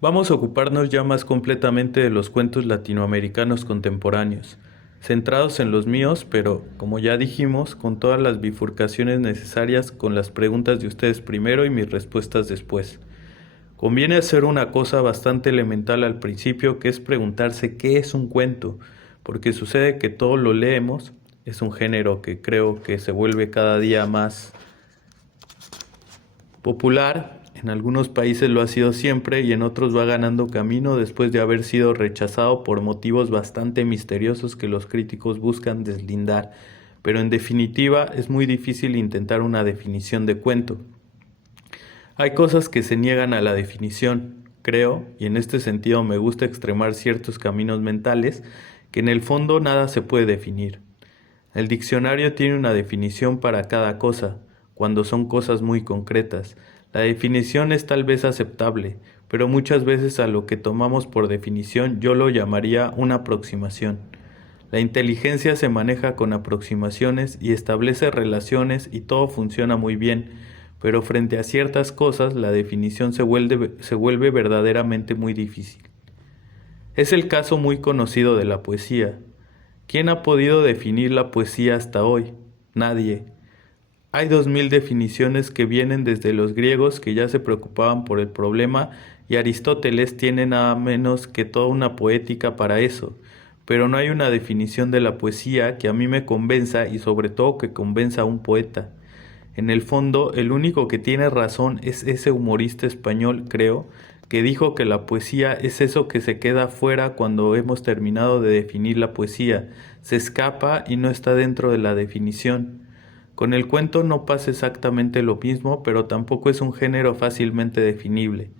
Vamos a ocuparnos ya más completamente de los cuentos latinoamericanos contemporáneos, centrados en los míos, pero, como ya dijimos, con todas las bifurcaciones necesarias, con las preguntas de ustedes primero y mis respuestas después. Conviene hacer una cosa bastante elemental al principio, que es preguntarse qué es un cuento, porque sucede que todo lo leemos, es un género que creo que se vuelve cada día más popular. En algunos países lo ha sido siempre y en otros va ganando camino después de haber sido rechazado por motivos bastante misteriosos que los críticos buscan deslindar. Pero en definitiva es muy difícil intentar una definición de cuento. Hay cosas que se niegan a la definición, creo, y en este sentido me gusta extremar ciertos caminos mentales, que en el fondo nada se puede definir. El diccionario tiene una definición para cada cosa, cuando son cosas muy concretas. La definición es tal vez aceptable, pero muchas veces a lo que tomamos por definición yo lo llamaría una aproximación. La inteligencia se maneja con aproximaciones y establece relaciones y todo funciona muy bien, pero frente a ciertas cosas la definición se vuelve verdaderamente muy difícil. Es el caso muy conocido de la poesía. ¿Quién ha podido definir la poesía hasta hoy? Nadie. Hay 2000 definiciones que vienen desde los griegos que ya se preocupaban por el problema y Aristóteles tiene nada menos que toda una poética para eso, pero no hay una definición de la poesía que a mí me convenza y sobre todo que convenza a un poeta. En el fondo, el único que tiene razón es ese humorista español, creo, que dijo que la poesía es eso que se queda fuera cuando hemos terminado de definir la poesía, se escapa y no está dentro de la definición. Con el cuento no pasa exactamente lo mismo, pero tampoco es un género fácilmente definible.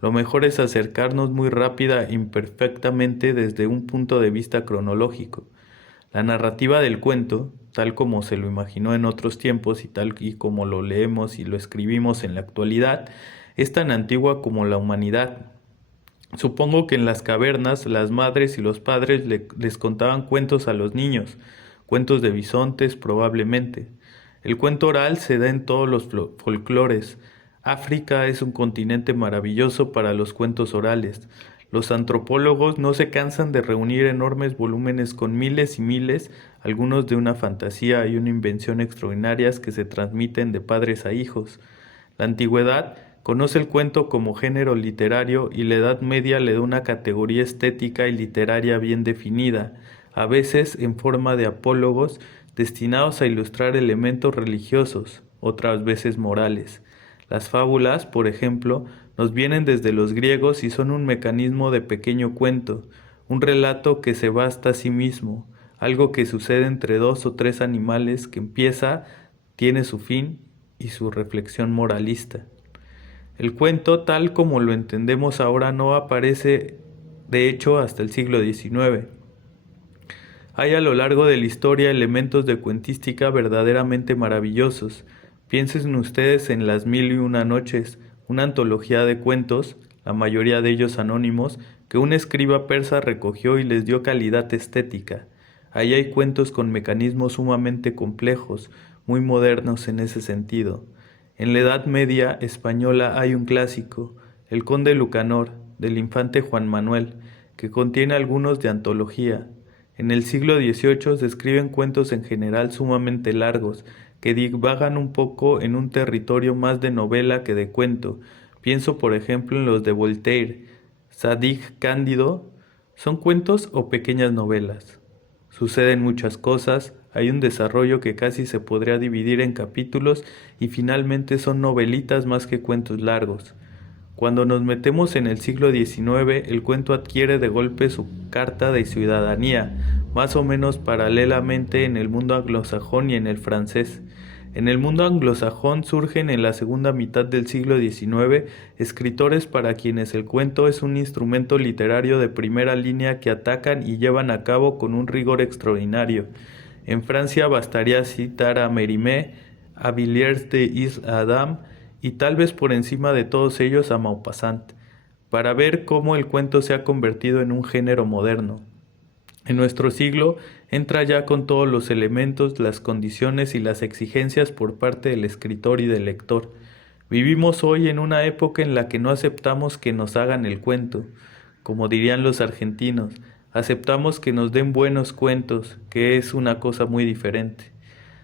Lo mejor es acercarnos muy rápida e imperfectamente desde un punto de vista cronológico. La narrativa del cuento, tal como se lo imaginó en otros tiempos y tal y como lo leemos y lo escribimos en la actualidad, es tan antigua como la humanidad. Supongo que en las cavernas las madres y los padres les contaban cuentos a los niños, cuentos de bisontes probablemente. El cuento oral se da en todos los folclores. África es un continente maravilloso para los cuentos orales. Los antropólogos no se cansan de reunir enormes volúmenes con miles y miles, algunos de una fantasía y una invención extraordinarias que se transmiten de padres a hijos. La antigüedad conoce el cuento como género literario y la Edad Media le da una categoría estética y literaria bien definida, a veces en forma de apólogos destinados a ilustrar elementos religiosos, otras veces morales. Las fábulas, por ejemplo, nos vienen desde los griegos y son un mecanismo de pequeño cuento, un relato que se basta a sí mismo, algo que sucede entre dos o tres animales que empieza, tiene su fin y su reflexión moralista. El cuento, tal como lo entendemos ahora, no aparece de hecho hasta el siglo XIX. Hay a lo largo de la historia elementos de cuentística verdaderamente maravillosos. Piensen ustedes en Las Mil y Una Noches, una antología de cuentos, la mayoría de ellos anónimos, que un escriba persa recogió y les dio calidad estética. Ahí hay cuentos con mecanismos sumamente complejos, muy modernos en ese sentido. En la Edad Media española hay un clásico, El Conde Lucanor, del infante Juan Manuel, que contiene algunos de antología. En el siglo XVIII se escriben cuentos en general sumamente largos, que divagan un poco en un territorio más de novela que de cuento. Pienso por ejemplo en los de Voltaire, Zadig Cándido. ¿Son cuentos o pequeñas novelas? Suceden muchas cosas, hay un desarrollo que casi se podría dividir en capítulos y finalmente son novelitas más que cuentos largos. Cuando nos metemos en el siglo XIX, el cuento adquiere de golpe su carta de ciudadanía, más o menos paralelamente en el mundo anglosajón y en el francés. En el mundo anglosajón surgen en la segunda mitad del siglo XIX escritores para quienes el cuento es un instrumento literario de primera línea que atacan y llevan a cabo con un rigor extraordinario. En Francia bastaría citar a Mérimée, a Villiers de Isle-Adam, y tal vez por encima de todos ellos a Maupassant, para ver cómo el cuento se ha convertido en un género moderno. En nuestro siglo entra ya con todos los elementos, las condiciones y las exigencias por parte del escritor y del lector. Vivimos hoy en una época en la que no aceptamos que nos hagan el cuento, como dirían los argentinos, aceptamos que nos den buenos cuentos, que es una cosa muy diferente.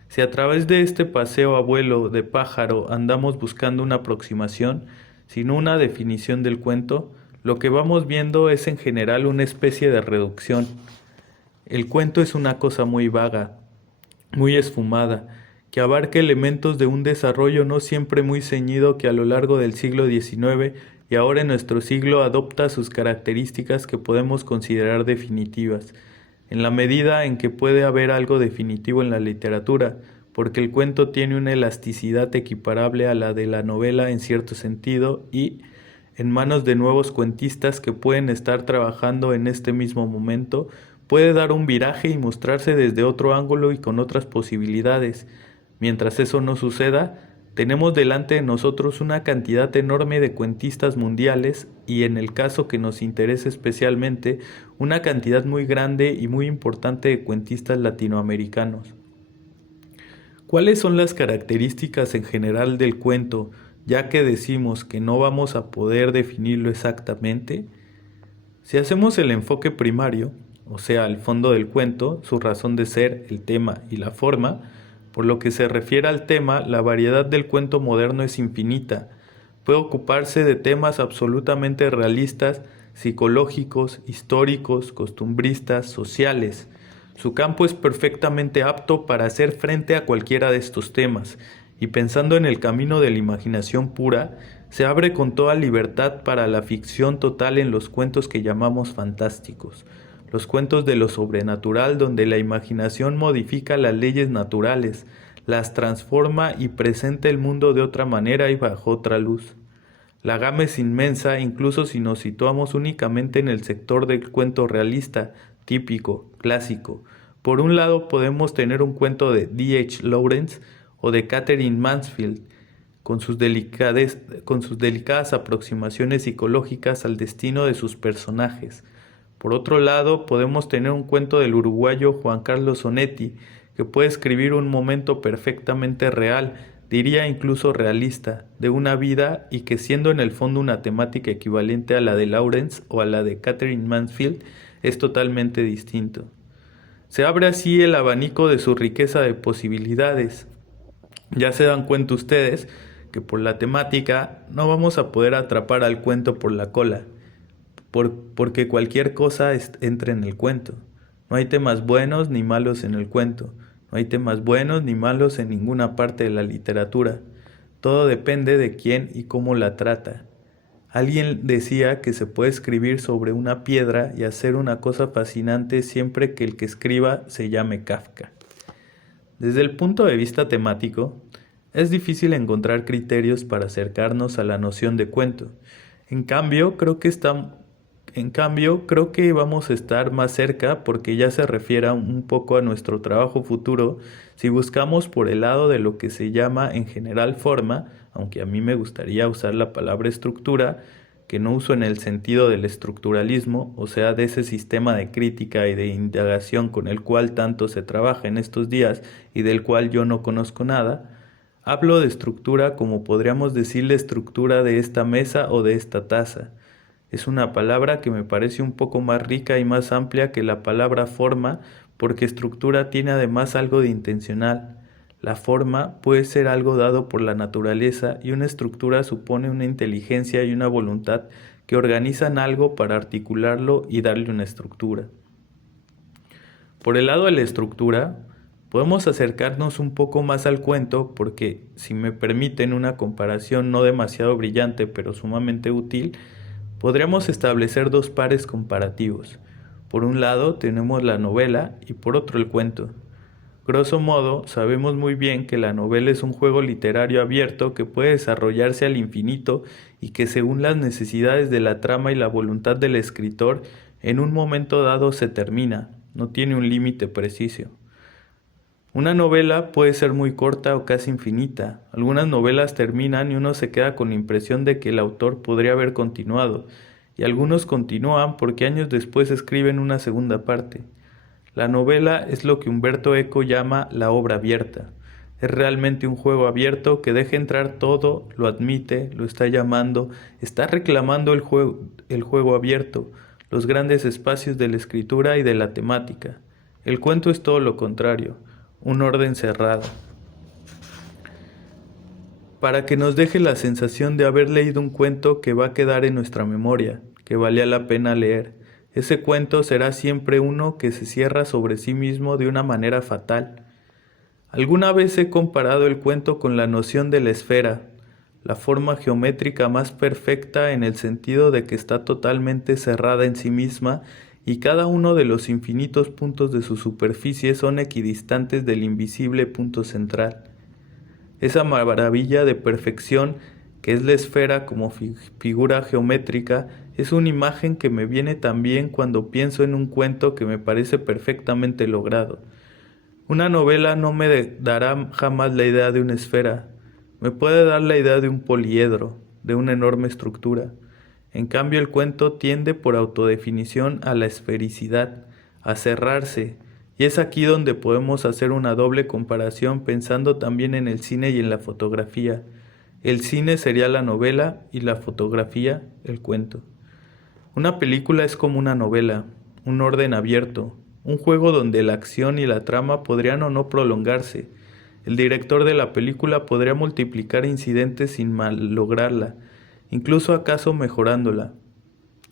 Si a través de este paseo a vuelo de pájaro andamos buscando una aproximación, sino una definición del cuento, lo que vamos viendo es en general una especie de reducción. El cuento es una cosa muy vaga, muy esfumada, que abarca elementos de un desarrollo no siempre muy ceñido que a lo largo del siglo XIX y ahora en nuestro siglo adopta sus características que podemos considerar definitivas, en la medida en que puede haber algo definitivo en la literatura, porque el cuento tiene una elasticidad equiparable a la de la novela en cierto sentido y, en manos de nuevos cuentistas que pueden estar trabajando en este mismo momento, puede dar un viraje y mostrarse desde otro ángulo y con otras posibilidades. Mientras eso no suceda, tenemos delante de nosotros una cantidad enorme de cuentistas mundiales y, en el caso que nos interesa especialmente, una cantidad muy grande y muy importante de cuentistas latinoamericanos. ¿Cuáles son las características en general del cuento, ya que decimos que no vamos a poder definirlo exactamente? Si hacemos el enfoque primario, o sea, el fondo del cuento, su razón de ser, el tema y la forma, por lo que se refiere al tema, la variedad del cuento moderno es infinita. Puede ocuparse de temas absolutamente realistas, psicológicos, históricos, costumbristas, sociales. Su campo es perfectamente apto para hacer frente a cualquiera de estos temas, y pensando en el camino de la imaginación pura, se abre con toda libertad para la ficción total en los cuentos que llamamos fantásticos, los cuentos de lo sobrenatural donde la imaginación modifica las leyes naturales, las transforma y presenta el mundo de otra manera y bajo otra luz. La gama es inmensa incluso si nos situamos únicamente en el sector del cuento realista, típico, clásico. Por un lado podemos tener un cuento de D.H. Lawrence o de Katherine Mansfield, con sus delicadas aproximaciones psicológicas al destino de sus personajes. Por otro lado, podemos tener un cuento del uruguayo Juan Carlos Onetti, que puede escribir un momento perfectamente real, diría incluso realista, de una vida y que, siendo en el fondo una temática equivalente a la de Lawrence o a la de Katherine Mansfield, es totalmente distinto. Se abre así el abanico de su riqueza de posibilidades. Ya se dan cuenta ustedes que por la temática no vamos a poder atrapar al cuento por la cola, porque cualquier cosa entra en el cuento. No hay temas buenos ni malos en el cuento. No hay temas buenos ni malos en ninguna parte de la literatura. Todo depende de quién y cómo la trata. Alguien decía que se puede escribir sobre una piedra y hacer una cosa fascinante siempre que el que escriba se llame Kafka. Desde el punto de vista temático, es difícil encontrar criterios para acercarnos a la noción de cuento. En cambio, creo que vamos a estar más cerca porque ya se refiere un poco a nuestro trabajo futuro si buscamos por el lado de lo que se llama en general forma, aunque a mí me gustaría usar la palabra estructura, que no uso en el sentido del estructuralismo, o sea, de ese sistema de crítica y de indagación con el cual tanto se trabaja en estos días y del cual yo no conozco nada. Hablo de estructura como podríamos decir la estructura de esta mesa o de esta taza. Es una palabra que me parece un poco más rica y más amplia que la palabra forma, porque estructura tiene además algo de intencional. La forma puede ser algo dado por la naturaleza y una estructura supone una inteligencia y una voluntad que organizan algo para articularlo y darle una estructura. Por el lado de la estructura, podemos acercarnos un poco más al cuento porque, si me permiten una comparación no demasiado brillante pero sumamente útil, podríamos establecer dos pares comparativos. Por un lado tenemos la novela y por otro el cuento. Grosso modo, sabemos muy bien que la novela es un juego literario abierto que puede desarrollarse al infinito y que, según las necesidades de la trama y la voluntad del escritor, en un momento dado se termina, no tiene un límite preciso. Una novela puede ser muy corta o casi infinita. Algunas novelas terminan y uno se queda con la impresión de que el autor podría haber continuado, y algunos continúan porque años después escriben una segunda parte. La novela es lo que Humberto Eco llama la obra abierta. Es realmente un juego abierto que deja entrar todo, lo admite, lo está llamando, está reclamando el juego abierto, los grandes espacios de la escritura y de la temática. El cuento es todo lo contrario, un orden cerrado, para que nos deje la sensación de haber leído un cuento que va a quedar en nuestra memoria, que valía la pena leer. Ese cuento será siempre uno que se cierra sobre sí mismo de una manera fatal. Alguna vez he comparado el cuento con la noción de la esfera, la forma geométrica más perfecta en el sentido de que está totalmente cerrada en sí misma y cada uno de los infinitos puntos de su superficie son equidistantes del invisible punto central. Esa maravilla de perfección que es la esfera como figura geométrica es una imagen que me viene también cuando pienso en un cuento que me parece perfectamente logrado. Una novela no me dará jamás la idea de una esfera, me puede dar la idea de un poliedro, de una enorme estructura. En cambio, el cuento tiende por autodefinición a la esfericidad, a cerrarse, y es aquí donde podemos hacer una doble comparación pensando también en el cine y en la fotografía. El cine sería la novela y la fotografía el cuento. Una película es como una novela, un orden abierto, un juego donde la acción y la trama podrían o no prolongarse. El director de la película podría multiplicar incidentes sin malograrla, incluso acaso mejorándola.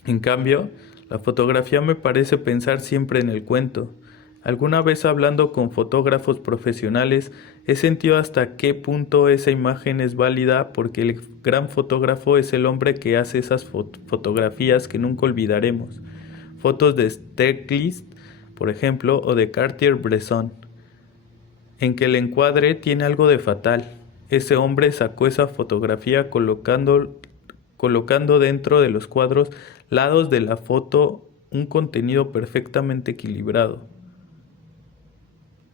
En cambio, la fotografía me parece pensar siempre en el cuento. Alguna vez hablando con fotógrafos profesionales, he sentido hasta qué punto esa imagen es válida porque el gran fotógrafo es el hombre que hace esas fotografías que nunca olvidaremos. Fotos de Stieglitz, por ejemplo, o de Cartier-Bresson, en que el encuadre tiene algo de fatal. Ese hombre sacó esa fotografía colocando dentro de los cuadros lados de la foto un contenido perfectamente equilibrado,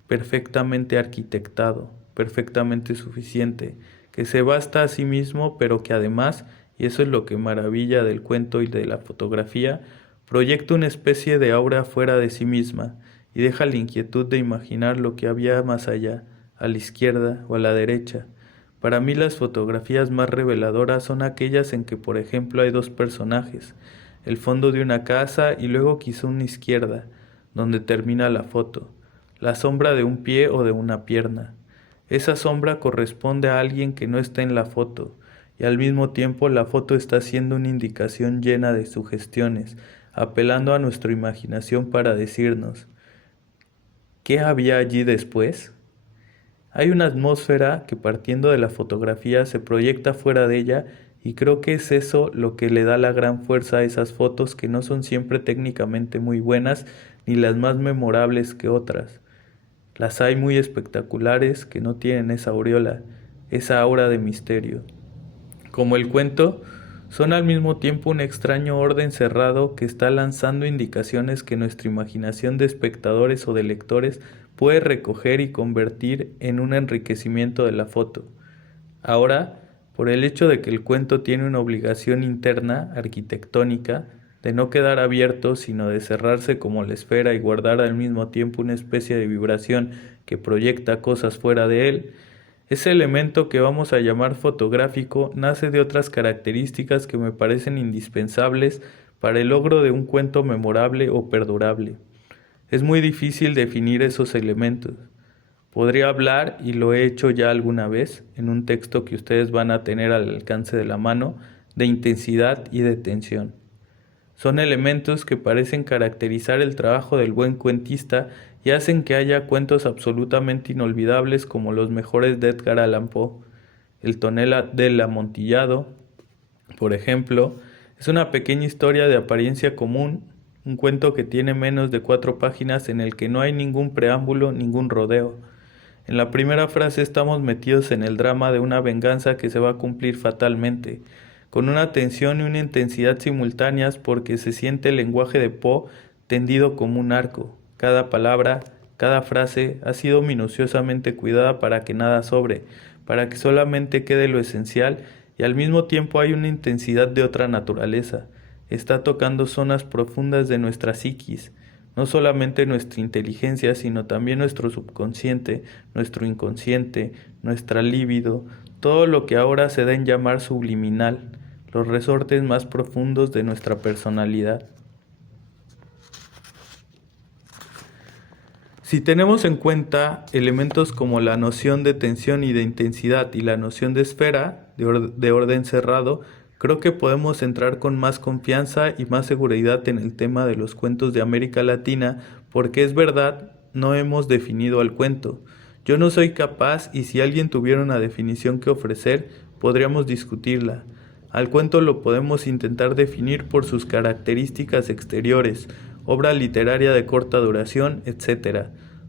perfectamente arquitectado, perfectamente suficiente, que se basta a sí mismo, pero que además, y eso es lo que maravilla del cuento y de la fotografía, proyecta una especie de aura fuera de sí misma y deja la inquietud de imaginar lo que había más allá, a la izquierda o a la derecha. Para mí las fotografías más reveladoras son aquellas en que, por ejemplo, hay dos personajes, el fondo de una casa y luego quizá una izquierda, donde termina la foto, la sombra de un pie o de una pierna. Esa sombra corresponde a alguien que no está en la foto, y al mismo tiempo la foto está siendo una indicación llena de sugestiones, apelando a nuestra imaginación para decirnos, ¿qué había allí después? Hay una atmósfera que partiendo de la fotografía se proyecta fuera de ella y creo que es eso lo que le da la gran fuerza a esas fotos que no son siempre técnicamente muy buenas ni las más memorables que otras. Las hay muy espectaculares que no tienen esa aureola, esa aura de misterio. Como el cuento, son al mismo tiempo un extraño orden cerrado que está lanzando indicaciones que nuestra imaginación de espectadores o de lectores puede recoger y convertir en un enriquecimiento de la foto. Ahora, por el hecho de que el cuento tiene una obligación interna, arquitectónica, de no quedar abierto, sino de cerrarse como la esfera y guardar al mismo tiempo una especie de vibración que proyecta cosas fuera de él, ese elemento que vamos a llamar fotográfico nace de otras características que me parecen indispensables para el logro de un cuento memorable o perdurable. Es muy difícil definir esos elementos. Podría hablar, y lo he hecho ya alguna vez, en un texto que ustedes van a tener al alcance de la mano, de intensidad y de tensión. Son elementos que parecen caracterizar el trabajo del buen cuentista y hacen que haya cuentos absolutamente inolvidables como los mejores de Edgar Allan Poe. El tonel del amontillado, por ejemplo, es una pequeña historia de apariencia común, un cuento que tiene menos de 4 páginas en el que no hay ningún preámbulo, ningún rodeo. En la primera frase estamos metidos en el drama de una venganza que se va a cumplir fatalmente, con una tensión y una intensidad simultáneas porque se siente el lenguaje de Poe tendido como un arco. Cada palabra, cada frase ha sido minuciosamente cuidada para que nada sobre, para que solamente quede lo esencial y al mismo tiempo hay una intensidad de otra naturaleza. Está tocando zonas profundas de nuestra psiquis, no solamente nuestra inteligencia, sino también nuestro subconsciente, nuestro inconsciente, nuestra libido, todo lo que ahora se da en llamar subliminal, los resortes más profundos de nuestra personalidad. Si tenemos en cuenta elementos como la noción de tensión y de intensidad y la noción de esfera, de orden cerrado, creo que podemos entrar con más confianza y más seguridad en el tema de los cuentos de América Latina, porque es verdad, no hemos definido al cuento. Yo no soy capaz, y si alguien tuviera una definición que ofrecer, podríamos discutirla. Al cuento lo podemos intentar definir por sus características exteriores, obra literaria de corta duración, etc.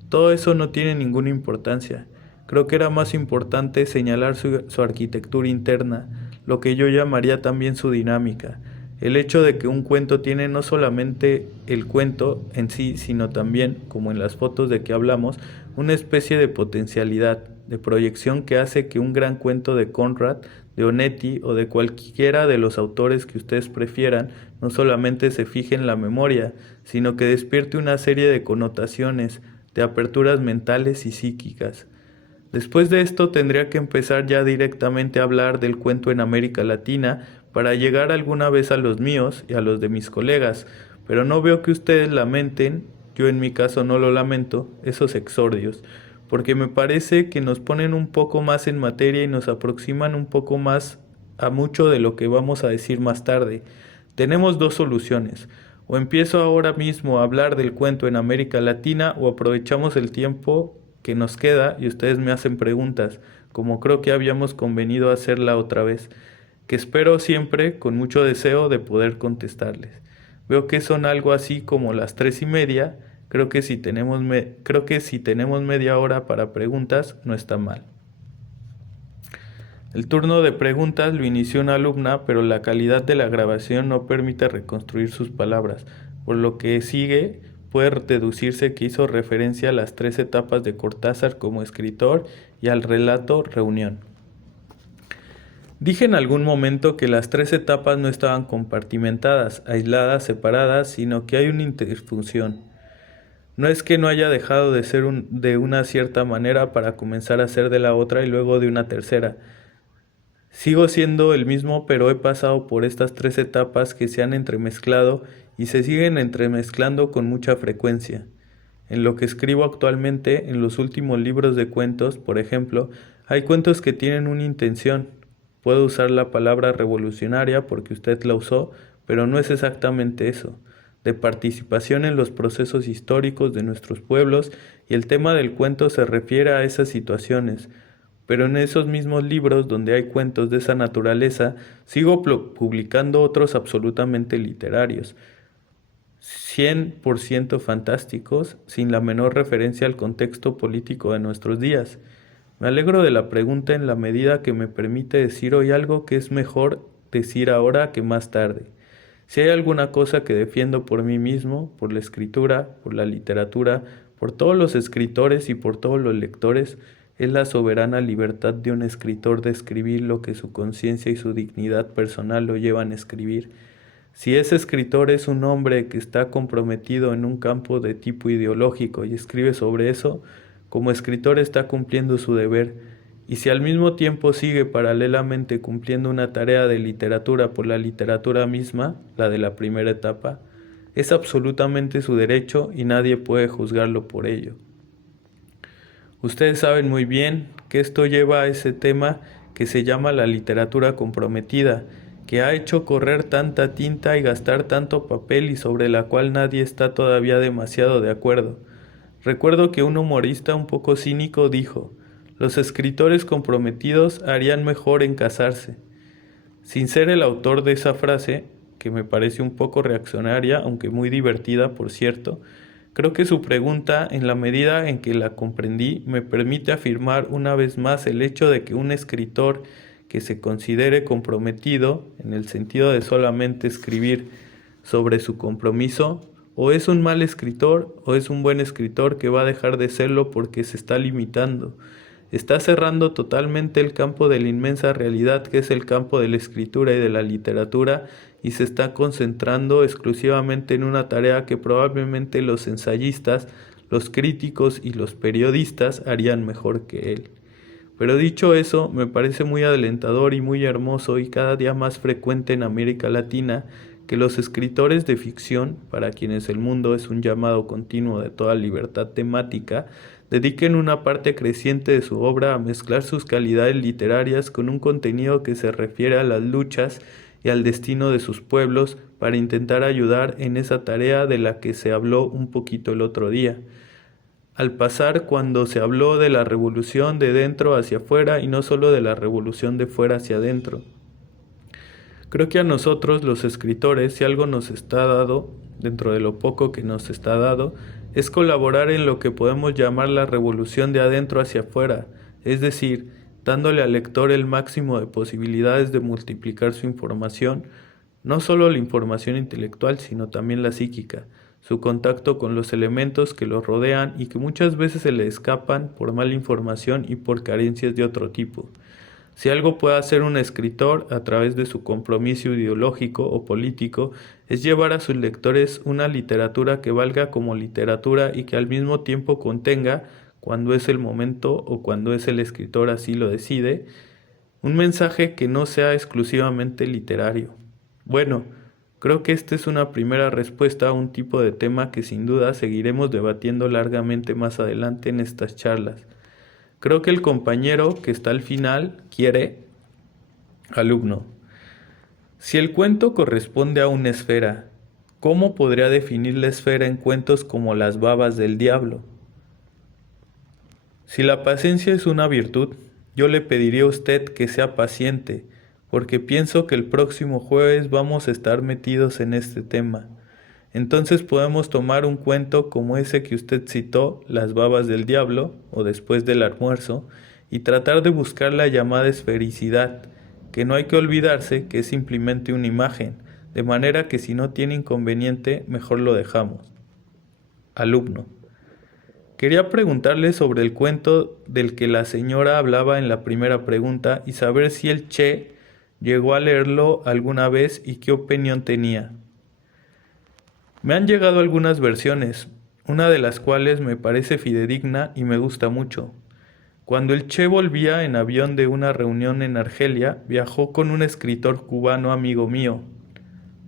Todo eso no tiene ninguna importancia. Creo que era más importante señalar su arquitectura interna, lo que yo llamaría también su dinámica. El hecho de que un cuento tiene no solamente el cuento en sí, sino también, como en las fotos de que hablamos, una especie de potencialidad, de proyección que hace que un gran cuento de Conrad, de Onetti o de cualquiera de los autores que ustedes prefieran, no solamente se fije en la memoria, sino que despierte una serie de connotaciones, de aperturas mentales y psíquicas. Después de esto tendría que empezar ya directamente a hablar del cuento en América Latina para llegar alguna vez a los míos y a los de mis colegas, pero no veo que ustedes lamenten, yo en mi caso no lo lamento, esos exordios, porque me parece que nos ponen un poco más en materia y nos aproximan un poco más a mucho de lo que vamos a decir más tarde. Tenemos dos soluciones. O empiezo ahora mismo a hablar del cuento en América Latina o aprovechamos el tiempo que nos queda y ustedes me hacen preguntas, como creo que habíamos convenido hacerla otra vez, que espero siempre con mucho deseo de poder contestarles. Veo que son algo así como las 3:30, creo que si tenemos media hora para preguntas no está mal. El turno de preguntas lo inició una alumna, pero la calidad de la grabación no permite reconstruir sus palabras, por lo que sigue puede deducirse que hizo referencia a las 3 etapas de Cortázar como escritor y al relato Reunión. Dije en algún momento que las 3 etapas no estaban compartimentadas, aisladas, separadas, sino que hay una interfunción. No es que no haya dejado de ser de una cierta manera para comenzar a ser de la otra y luego de una tercera. Sigo siendo el mismo, pero he pasado por estas 3 etapas que se han entremezclado y se siguen entremezclando con mucha frecuencia. En lo que escribo actualmente, en los últimos libros de cuentos, por ejemplo, hay cuentos que tienen una intención. Puedo usar la palabra revolucionaria porque usted la usó, pero no es exactamente eso. De participación en los procesos históricos de nuestros pueblos, y el tema del cuento se refiere a esas situaciones. Pero en esos mismos libros donde hay cuentos de esa naturaleza, sigo publicando otros absolutamente literarios, 100% fantásticos, sin la menor referencia al contexto político de nuestros días. Me alegro de la pregunta en la medida que me permite decir hoy algo que es mejor decir ahora que más tarde. Si hay alguna cosa que defiendo por mí mismo, por la escritura, por la literatura, por todos los escritores y por todos los lectores, es la soberana libertad de un escritor de escribir lo que su conciencia y su dignidad personal lo llevan a escribir. Si ese escritor es un hombre que está comprometido en un campo de tipo ideológico y escribe sobre eso, como escritor está cumpliendo su deber, y si al mismo tiempo sigue paralelamente cumpliendo una tarea de literatura por la literatura misma, la de la primera etapa, es absolutamente su derecho y nadie puede juzgarlo por ello. Ustedes saben muy bien que esto lleva a ese tema que se llama la literatura comprometida, que ha hecho correr tanta tinta y gastar tanto papel y sobre la cual nadie está todavía demasiado de acuerdo. Recuerdo que un humorista un poco cínico dijo: "Los escritores comprometidos harían mejor en casarse". Sin ser el autor de esa frase, que me parece un poco reaccionaria, aunque muy divertida, por cierto, creo que su pregunta, en la medida en que la comprendí, me permite afirmar una vez más el hecho de que un escritor que se considere comprometido, en el sentido de solamente escribir sobre su compromiso, o es un mal escritor o es un buen escritor que va a dejar de serlo porque se está limitando. está cerrando totalmente el campo de la inmensa realidad que es el campo de la escritura y de la literatura y se está concentrando exclusivamente en una tarea que probablemente los ensayistas, los críticos y los periodistas harían mejor que él. Pero dicho eso, me parece muy alentador y muy hermoso y cada día más frecuente en América Latina que los escritores de ficción, para quienes el mundo es un llamado continuo de toda libertad temática, dediquen una parte creciente de su obra a mezclar sus calidades literarias con un contenido que se refiere a las luchas y al destino de sus pueblos para intentar ayudar en esa tarea de la que se habló un poquito el otro día. Al pasar cuando se habló de la revolución de dentro hacia afuera y no solo de la revolución de fuera hacia adentro. Creo que a nosotros, los escritores, si algo nos está dado, dentro de lo poco que nos está dado, es colaborar en lo que podemos llamar la revolución de adentro hacia afuera, es decir, dándole al lector el máximo de posibilidades de multiplicar su información, no solo la información intelectual, sino también la psíquica, su contacto con los elementos que lo rodean y que muchas veces se le escapan por mala información y por carencias de otro tipo. Si algo puede hacer un escritor a través de su compromiso ideológico o político, es llevar a sus lectores una literatura que valga como literatura y que al mismo tiempo contenga, cuando es el momento o cuando es el escritor así lo decide, un mensaje que no sea exclusivamente literario. Bueno, creo que esta es una primera respuesta a un tipo de tema que sin duda seguiremos debatiendo largamente más adelante en estas charlas. Creo que el compañero que está al final quiere, alumno, si el cuento corresponde a una esfera, ¿cómo podría definir la esfera en cuentos como Las babas del diablo? Si la paciencia es una virtud, yo le pediría a usted que sea paciente, porque pienso que el próximo jueves vamos a estar metidos en este tema. Entonces podemos tomar un cuento como ese que usted citó, Las babas del diablo, o Después del almuerzo, y tratar de buscar la llamada esfericidad, que no hay que olvidarse que es simplemente una imagen, de manera que si no tiene inconveniente, mejor lo dejamos. Alumno. Quería preguntarle sobre el cuento del que la señora hablaba en la primera pregunta y saber si el Che llegó a leerlo alguna vez y qué opinión tenía. Me han llegado algunas versiones, una de las cuales me parece fidedigna y me gusta mucho. Cuando el Che volvía en avión de una reunión en Argelia, viajó con un escritor cubano amigo mío,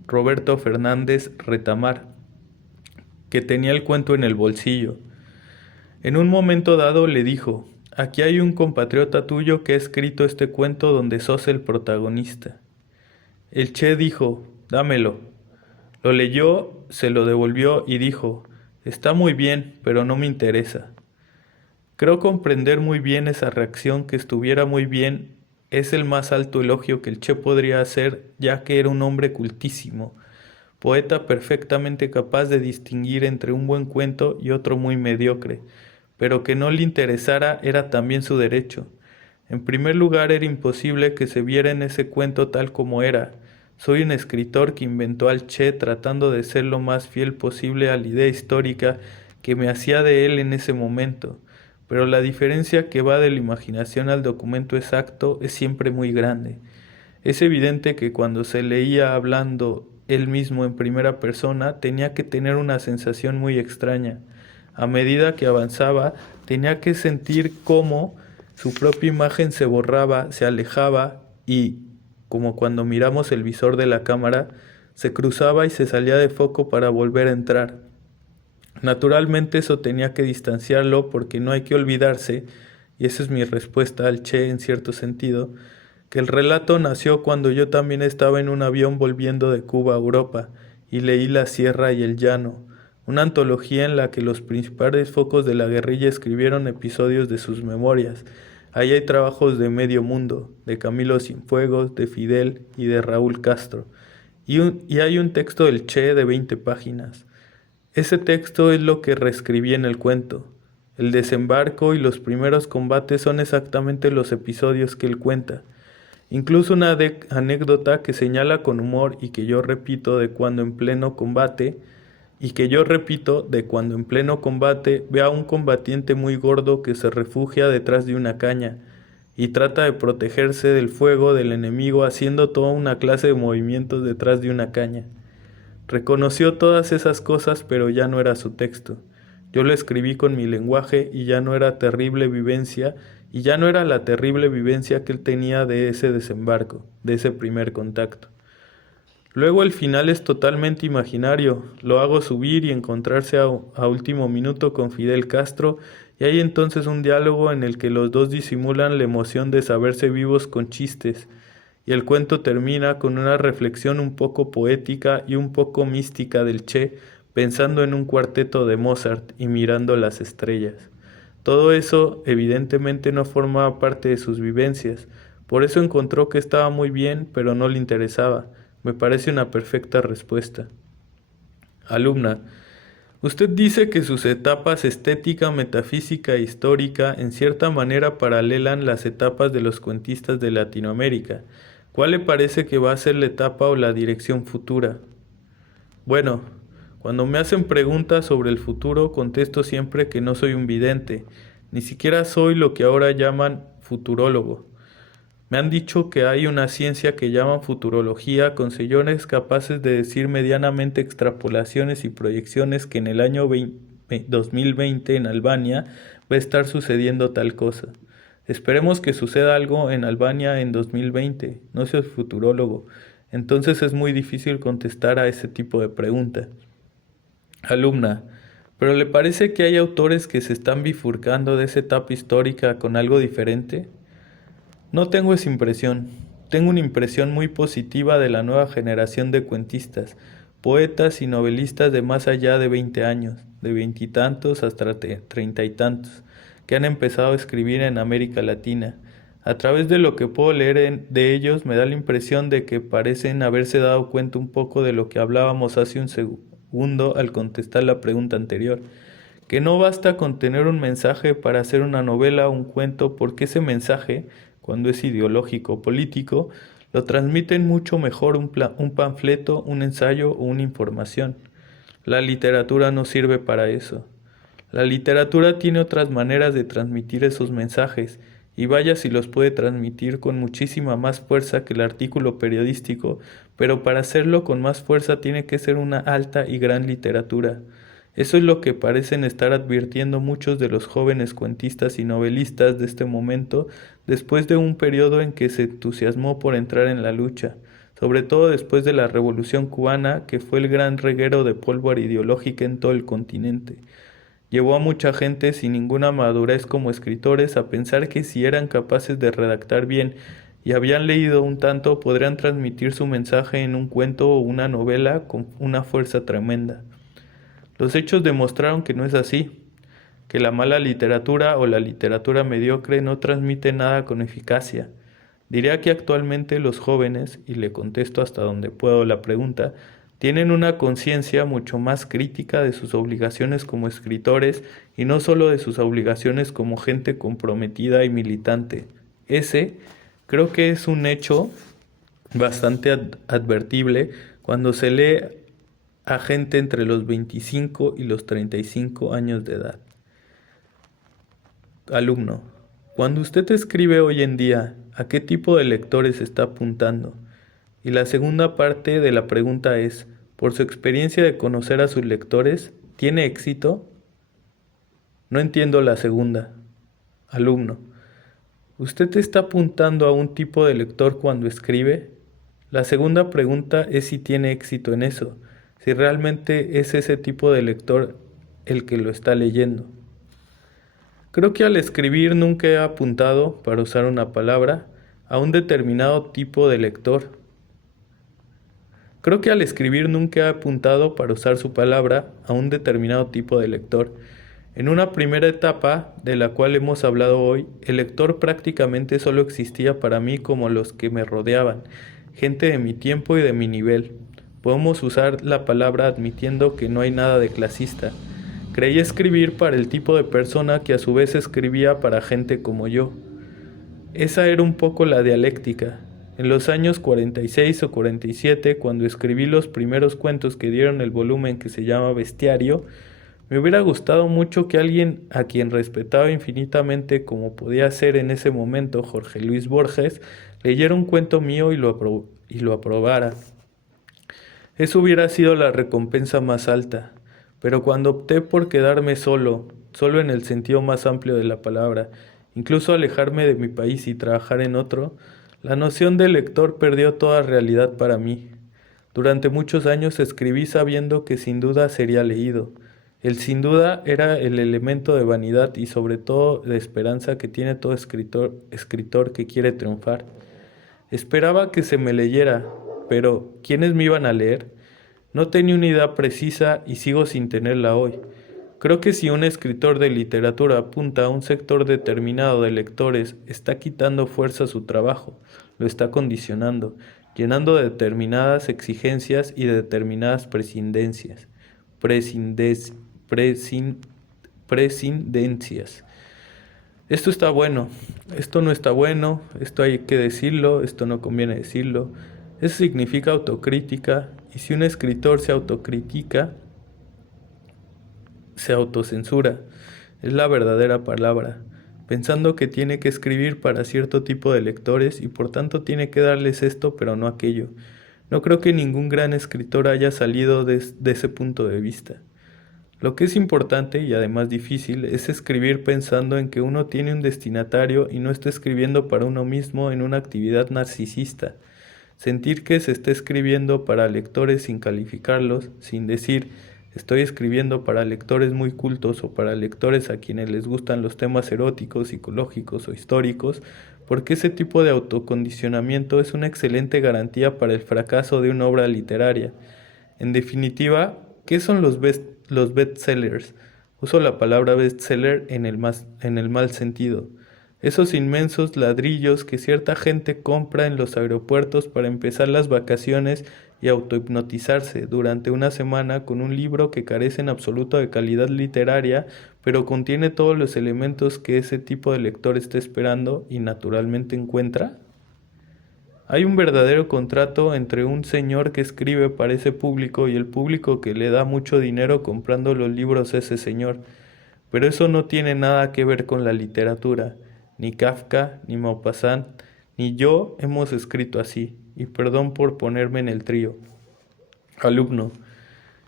Roberto Fernández Retamar, que tenía el cuento en el bolsillo. En un momento dado le dijo: «Aquí hay un compatriota tuyo que ha escrito este cuento donde sos el protagonista». El Che dijo: «Dámelo». Lo leyó, se lo devolvió y dijo: «Está muy bien, pero no me interesa». Creo comprender muy bien esa reacción, que estuviera muy bien es el más alto elogio que el Che podría hacer, ya que era un hombre cultísimo, poeta perfectamente capaz de distinguir entre un buen cuento y otro muy mediocre, pero que no le interesara era también su derecho. En primer lugar, era imposible que se viera en ese cuento tal como era. Soy un escritor que inventó al Che tratando de ser lo más fiel posible a la idea histórica que me hacía de él en ese momento, pero la diferencia que va de la imaginación al documento exacto es siempre muy grande. Es evidente que cuando se leía hablando él mismo en primera persona tenía que tener una sensación muy extraña. A medida que avanzaba, tenía que sentir cómo su propia imagen se borraba, se alejaba y, como cuando miramos el visor de la cámara, se cruzaba y se salía de foco para volver a entrar. Naturalmente eso tenía que distanciarlo, porque no hay que olvidarse, y esa es mi respuesta al Che en cierto sentido, que el relato nació cuando yo también estaba en un avión volviendo de Cuba a Europa y leí La Sierra y el Llano, una antología en la que los principales focos de la guerrilla escribieron episodios de sus memorias. Ahí hay trabajos de Medio Mundo, de Camilo Cienfuegos, de Fidel y de Raúl Castro, y hay un texto del Che de 20 páginas. Ese texto es lo que reescribí en el cuento. El desembarco y los primeros combates son exactamente los episodios que él cuenta. Incluso una anécdota que señala con humor y que yo repito de cuando en pleno combate y que yo repito de cuando en pleno combate ve a un combatiente muy gordo que se refugia detrás de una caña y trata de protegerse del fuego del enemigo haciendo toda una clase de movimientos detrás de una caña. Reconoció todas esas cosas, pero ya no era su texto. Yo lo escribí con mi lenguaje y ya no era terrible vivencia, y ya no era la terrible vivencia que él tenía de ese desembarco, de ese primer contacto. Luego el final es totalmente imaginario, lo hago subir y encontrarse a último minuto con Fidel Castro, y hay entonces un diálogo en el que los dos disimulan la emoción de saberse vivos con chistes, y el cuento termina con una reflexión un poco poética y un poco mística del Che, pensando en un cuarteto de Mozart y mirando las estrellas. Todo eso evidentemente no formaba parte de sus vivencias, por eso encontró que estaba muy bien, pero no le interesaba. Me parece una perfecta respuesta. Alumna, usted dice que sus etapas estética, metafísica e histórica en cierta manera paralelan las etapas de los cuentistas de Latinoamérica. ¿Cuál le parece que va a ser la etapa o la dirección futura? Bueno, cuando me hacen preguntas sobre el futuro, contesto siempre que no soy un vidente, ni siquiera soy lo que ahora llaman futurólogo. Me han dicho que hay una ciencia que llaman futurología con señores capaces de decir medianamente extrapolaciones y proyecciones que en el año 2020 en Albania va a estar sucediendo tal cosa. Esperemos que suceda algo en Albania en 2020. No soy futurólogo, entonces es muy difícil contestar a ese tipo de preguntas. Alumna, ¿pero le parece que hay autores que se están bifurcando de esa etapa histórica con algo diferente? No tengo esa impresión. Tengo una impresión muy positiva de la nueva generación de cuentistas, poetas y novelistas de más allá de 20 años, de veintitantos hasta 30 y tantos, que han empezado a escribir en América Latina. A través de lo que puedo leer de ellos me da la impresión de que parecen haberse dado cuenta un poco de lo que hablábamos hace un segundo al contestar la pregunta anterior, que no basta con tener un mensaje para hacer una novela o un cuento, porque ese mensaje, cuando es ideológico o político, lo transmiten mucho mejor un panfleto, un ensayo o una información. La literatura no sirve para eso. La literatura tiene otras maneras de transmitir esos mensajes, y vaya si los puede transmitir con muchísima más fuerza que el artículo periodístico, pero para hacerlo con más fuerza tiene que ser una alta y gran literatura. Eso es lo que parecen estar advirtiendo muchos de los jóvenes cuentistas y novelistas de este momento, después de un periodo en que se entusiasmó por entrar en la lucha, sobre todo después de la Revolución Cubana, que fue el gran reguero de pólvora ideológica en todo el continente. Llevó a mucha gente sin ninguna madurez como escritores a pensar que si eran capaces de redactar bien y habían leído un tanto, podrían transmitir su mensaje en un cuento o una novela con una fuerza tremenda. Los hechos demostraron que no es así, que la mala literatura o la literatura mediocre no transmite nada con eficacia. Diría que actualmente los jóvenes, y le contesto hasta donde puedo la pregunta, tienen una conciencia mucho más crítica de sus obligaciones como escritores y no solo de sus obligaciones como gente comprometida y militante. Ese creo que es un hecho bastante advertible cuando se lee a gente entre los 25 y los 35 años de edad. Alumno, cuando usted escribe hoy en día, ¿a qué tipo de lectores está apuntando? Y la segunda parte de la pregunta es, por su experiencia de conocer a sus lectores, ¿tiene éxito? No entiendo la segunda. Alumno, ¿usted está apuntando a un tipo de lector cuando escribe? La segunda pregunta es si tiene éxito en eso, si realmente es ese tipo de lector el que lo está leyendo. Creo que al escribir nunca he apuntado, para usar una palabra, a un determinado tipo de lector. Creo que al escribir nunca he apuntado, para usar su palabra, a un determinado tipo de lector. En una primera etapa, de la cual hemos hablado hoy, el lector prácticamente solo existía para mí como los que me rodeaban, gente de mi tiempo y de mi nivel. Podemos usar la palabra admitiendo que no hay nada de clasista. Creí escribir para el tipo de persona que a su vez escribía para gente como yo. Esa era un poco la dialéctica. En los años 46 o 47, cuando escribí los primeros cuentos que dieron el volumen que se llama Bestiario, me hubiera gustado mucho que alguien a quien respetaba infinitamente como podía ser en ese momento Jorge Luis Borges, leyera un cuento mío y lo aprobara. Eso hubiera sido la recompensa más alta, pero cuando opté por quedarme solo, solo en el sentido más amplio de la palabra, incluso alejarme de mi país y trabajar en otro, la noción de lector perdió toda realidad para mí. Durante muchos años escribí sabiendo que sin duda sería leído. El sin duda era el elemento de vanidad y sobre todo de esperanza que tiene todo escritor que quiere triunfar. Esperaba que se me leyera, pero ¿quiénes me iban a leer? No tenía una idea precisa y sigo sin tenerla hoy. Creo que si un escritor de literatura apunta a un sector determinado de lectores, está quitando fuerza a su trabajo, lo está condicionando, llenando de determinadas exigencias y de determinadas prescindencias. Prescindes- prescin- prescindencias. Esto está bueno, esto no está bueno, esto hay que decirlo, esto no conviene decirlo. Eso significa autocrítica, y si un escritor se autocritica, se autocensura, es la verdadera palabra, pensando que tiene que escribir para cierto tipo de lectores y por tanto tiene que darles esto pero no aquello. No creo que ningún gran escritor haya salido de ese punto de vista. Lo que es importante y además difícil es escribir pensando en que uno tiene un destinatario y no está escribiendo para uno mismo en una actividad narcisista. Sentir que se está escribiendo para lectores sin calificarlos, sin decir estoy escribiendo para lectores muy cultos o para lectores a quienes les gustan los temas eróticos, psicológicos o históricos, porque ese tipo de autocondicionamiento es una excelente garantía para el fracaso de una obra literaria. En definitiva, ¿qué son los bestsellers? Uso la palabra bestseller en el mal sentido. Esos inmensos ladrillos que cierta gente compra en los aeropuertos para empezar las vacaciones y autohipnotizarse durante una semana con un libro que carece en absoluto de calidad literaria, pero contiene todos los elementos que ese tipo de lector está esperando y naturalmente encuentra. Hay un verdadero contrato entre un señor que escribe para ese público y el público que le da mucho dinero comprando los libros a ese señor. Pero eso no tiene nada que ver con la literatura. Ni Kafka, ni Maupassant, ni yo hemos escrito así. Y perdón por ponerme en el trío. Alumno.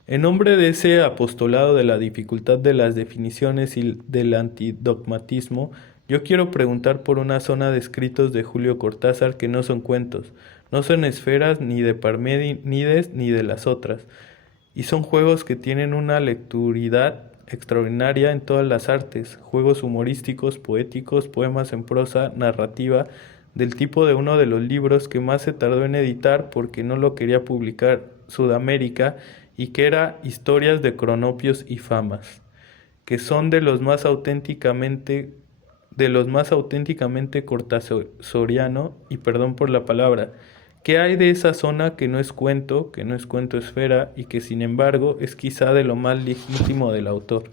En nombre de ese apostolado de la dificultad de las definiciones y del antidogmatismo, yo quiero preguntar por una zona de escritos de Julio Cortázar que no son cuentos, no son esferas ni de Parménides ni de las otras, y son juegos que tienen una lecturidad extraordinaria en todas las artes, juegos humorísticos, poéticos, poemas en prosa, narrativa, del tipo de uno de los libros que más se tardó en editar porque no lo quería publicar Sudamérica y que era Historias de Cronopios y Famas, que son de los más auténticamente cortasoriano, y perdón por la palabra. ¿Qué hay de esa zona que no es cuento esfera y que sin embargo es quizá de lo más legítimo del autor?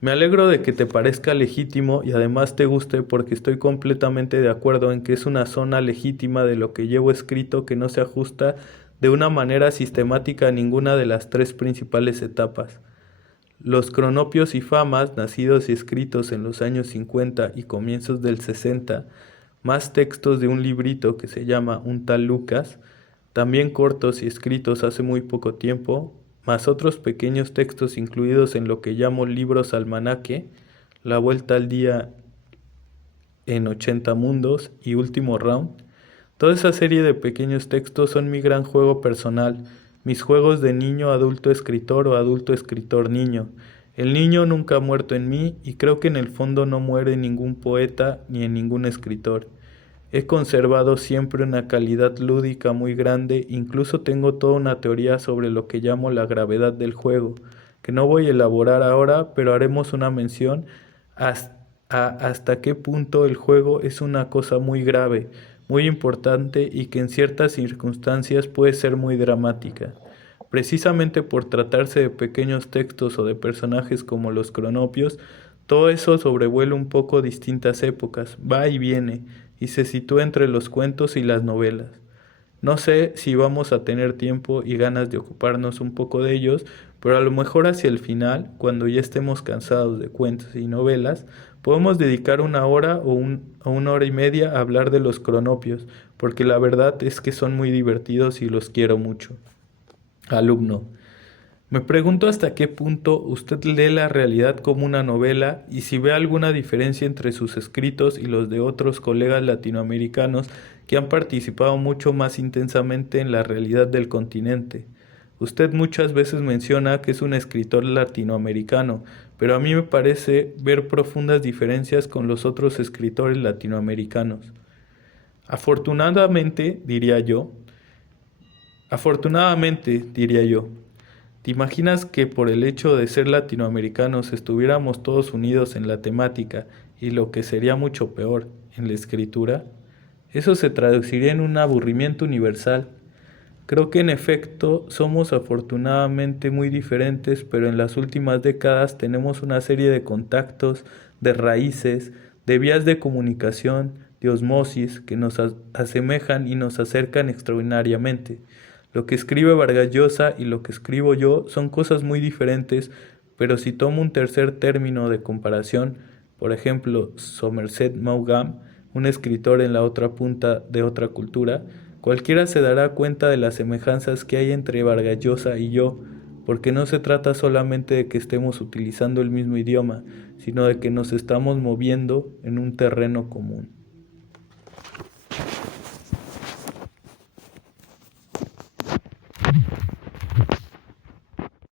Me alegro de que te parezca legítimo y además te guste porque estoy completamente de acuerdo en que es una zona legítima de lo que llevo escrito que no se ajusta de una manera sistemática a ninguna de las tres principales etapas. Los cronopios y famas, nacidos y escritos en los años 50 y comienzos del 60, más textos de un librito que se llama Un tal Lucas, también cortos y escritos hace muy poco tiempo, más otros pequeños textos incluidos en lo que llamo libros almanaque, La Vuelta al Día en 80 Mundos y Último Round. Toda esa serie de pequeños textos son mi gran juego personal, mis juegos de niño adulto escritor o adulto escritor niño. El niño nunca ha muerto en mí y creo que en el fondo no muere en ningún poeta ni en ningún escritor. He conservado siempre una calidad lúdica muy grande, incluso tengo toda una teoría sobre lo que llamo la gravedad del juego, que no voy a elaborar ahora, pero haremos una mención hasta qué punto el juego es una cosa muy grave, muy importante y que en ciertas circunstancias puede ser muy dramática. Precisamente por tratarse de pequeños textos o de personajes como los cronopios, todo eso sobrevuela un poco distintas épocas, va y viene, y se sitúa entre los cuentos y las novelas. No sé si vamos a tener tiempo y ganas de ocuparnos un poco de ellos, pero a lo mejor hacia el final, cuando ya estemos cansados de cuentos y novelas, podemos dedicar una hora o una hora y media a hablar de los cronopios, porque la verdad es que son muy divertidos y los quiero mucho. Alumno. Me pregunto hasta qué punto usted lee la realidad como una novela y si ve alguna diferencia entre sus escritos y los de otros colegas latinoamericanos que han participado mucho más intensamente en la realidad del continente. Usted muchas veces menciona que es un escritor latinoamericano, pero a mí me parece ver profundas diferencias con los otros escritores latinoamericanos. Afortunadamente, diría yo, diría yo. ¿Te imaginas que por el hecho de ser latinoamericanos estuviéramos todos unidos en la temática y lo que sería mucho peor, en la escritura? Eso se traduciría en un aburrimiento universal. Creo que en efecto somos afortunadamente muy diferentes, pero en las últimas décadas tenemos una serie de contactos, de raíces, de vías de comunicación, de osmosis que nos asemejan y nos acercan extraordinariamente. Lo que escribe Vargas Llosa y lo que escribo yo son cosas muy diferentes, pero si tomo un tercer término de comparación, por ejemplo, Somerset Maugham, un escritor en la otra punta de otra cultura, cualquiera se dará cuenta de las semejanzas que hay entre Vargas Llosa y yo, porque no se trata solamente de que estemos utilizando el mismo idioma, sino de que nos estamos moviendo en un terreno común.